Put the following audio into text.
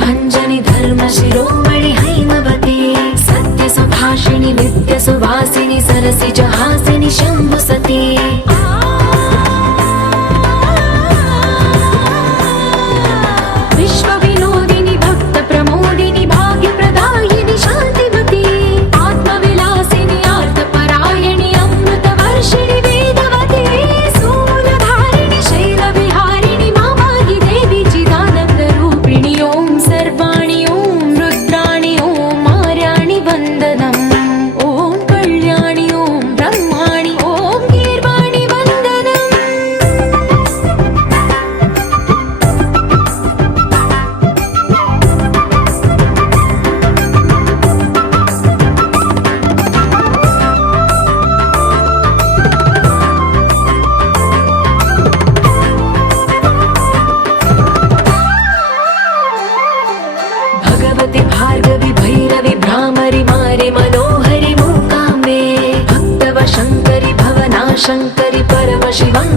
भञ्जनि धर्म शिरोमणि हैमवती सत्य सुभाषिणि नित्य सुवासिनि सरसि जहासिनि शम्भु सती विश्व विनोदिनि भक्त प्रमोदिनि भाग्य प्रदायिनि शान्तिमती आत्मविलासिनि आर्तपरायणि अमृत वर्षिणि वेदवती सूलधारिणि शैलविहारिणि मामागि देवी चिदानन्द रूपिणि ओम सर्वाणि ओम रुद्राणि ओम मार्याणि वन्दनम् ओम कल्याणि ओम ब्रह्माणि ओम गीर्वाणि वन्दनम् भगवति भार्गवि भैरवि भ्रामरि मारि मनोहरि मूकाम्बे भक्तव शङ्करि भवनाशङ्करि परम शिवं